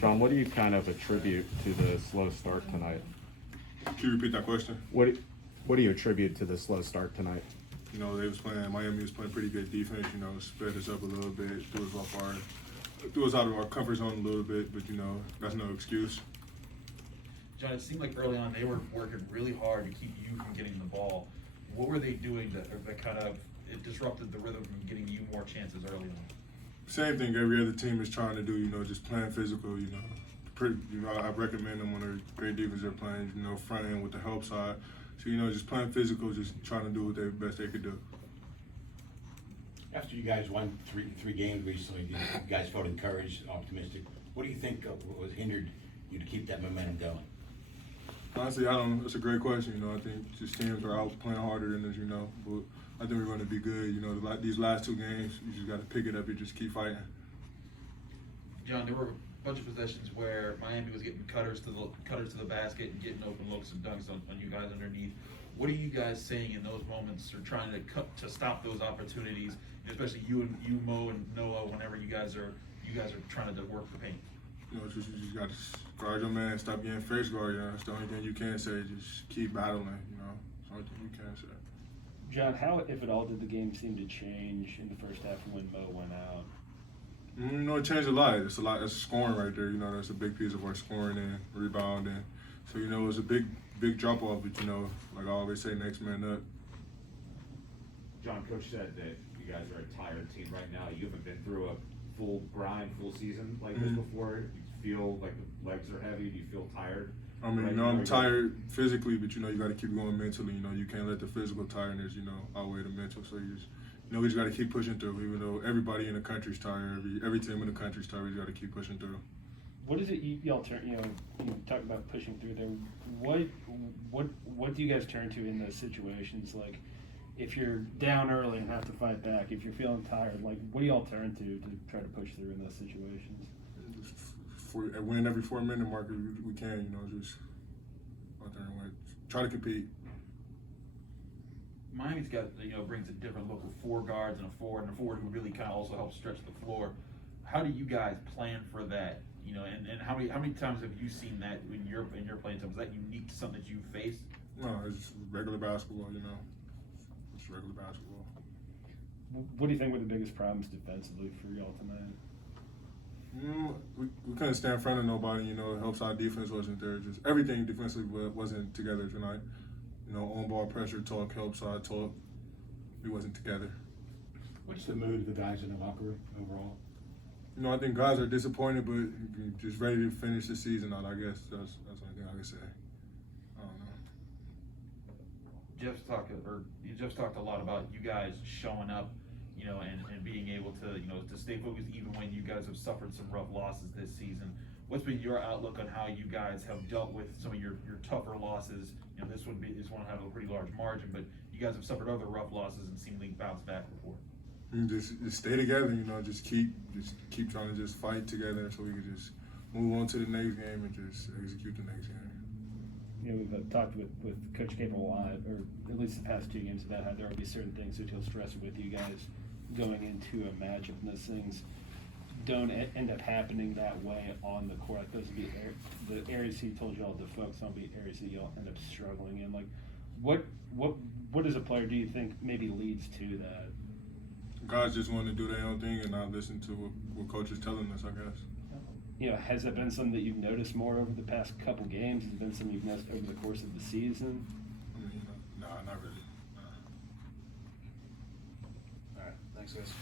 John, what do you kind of attribute to the slow start tonight? Can you repeat that question? What do you attribute to the slow start tonight? You know, Miami was playing pretty good defense, you know, sped us up a little bit, threw us out of our comfort zone a little bit, but, you know, that's no excuse. John, it seemed like early on they were working really hard to keep you from getting the ball. What were they doing that kind of it disrupted the rhythm from getting you more chances early on? Same thing every other team is trying to do, you know, just playing physical, you know. I recommend them when they're great defense they're playing, you know, front end with the help side. So, you know, just playing physical, just trying to do what they best they could do. After you guys won three games recently, you guys felt encouraged, optimistic. What do you think was hindered you to keep that momentum going? Honestly, that's a great question. You know, I think just teams are out playing harder than us, you know. But I think we're going to be good. You know, these last two games, you just got to pick it up and just keep fighting. John, there were a bunch of possessions where Miami was getting cutters to the basket and getting open looks and dunks on you guys underneath. What are you guys saying in those moments, or trying to stop those opportunities, especially you, Mo, and Noah, whenever you guys are trying to work the paint? You know, you just got to guard your man, stop getting face guard. You know, that's the only thing you can say. Just keep battling. You know, that's the only thing you can say. John, how, if at all, did the game seem to change in the first half when Mo went out? You know, it changed a lot. It's a lot. It's scoring right there. You know, that's a big piece of our scoring and rebounding. So, you know, it was a big drop off. But, you know, like I always say, next man up. John, Coach said that you guys are a tired team right now. You haven't been through a full grind, full season like this before. Do you feel like the legs are heavy? Do you feel tired? I mean, you know, I'm tired physically, but, you know, you got to keep going mentally. You know, you can't let the physical tiredness, you know, outweigh the mental. So you just, you know, we just got to keep pushing through. Even though everybody in the country's tired, every team in the country's tired, we just got to keep pushing through. What is it y'all turn? You know, you talk about pushing through there. What do you guys turn to in those situations? Like, if you're down early and have to fight back, if you're feeling tired, like, what do y'all turn to try to push through in those situations? Win every 4-minute marker we can, you know, just out there and win. Try to compete. Miami's got, you know, brings a different look with 4 guards and a forward who really kind of also helps stretch the floor. How do you guys plan for that? You know, and how many times have you seen that in your playing time? Is that unique to something that you faced? No, it's regular basketball, you know. It's regular basketball. What do you think were the biggest problems defensively for y'all tonight? We couldn't stand in front of nobody, you know. Help side defense wasn't there. Just everything defensively wasn't together tonight. You know, on ball pressure talk, help side talk. We wasn't together. What's the mood of the guys in the locker room overall? You know, I think guys are disappointed, but just ready to finish the season out. I guess that's the only thing I can say. I don't know. Jeff's talked a lot about you guys showing up, you know, and being able to, you know, to stay focused even when you guys have suffered some rough losses this season. What's been your outlook on how you guys have dealt with some of your tougher losses? You know, this one to have a pretty large margin, but you guys have suffered other rough losses and seemingly bounced back before. Just stay together, you know. Just keep trying to just fight together, so we can just move on to the next game and just execute the next game. You know, we've talked with Coach Cape a lot, or at least the past 2 games, about how there will be certain things that he'll stress with you guys going into a matchup, and those things don't end up happening that way on the court. Like, those would be the areas he told y'all to focus on, be areas that y'all end up struggling in. Like, what as a player do you think maybe leads to that? Guys just want to do their own thing and not listen to what coach is telling us, I guess. You know, has that been something that you've noticed more over the past couple games? Has it been something you've noticed over the course of the season? I mean, no, not really. All right, thanks, guys.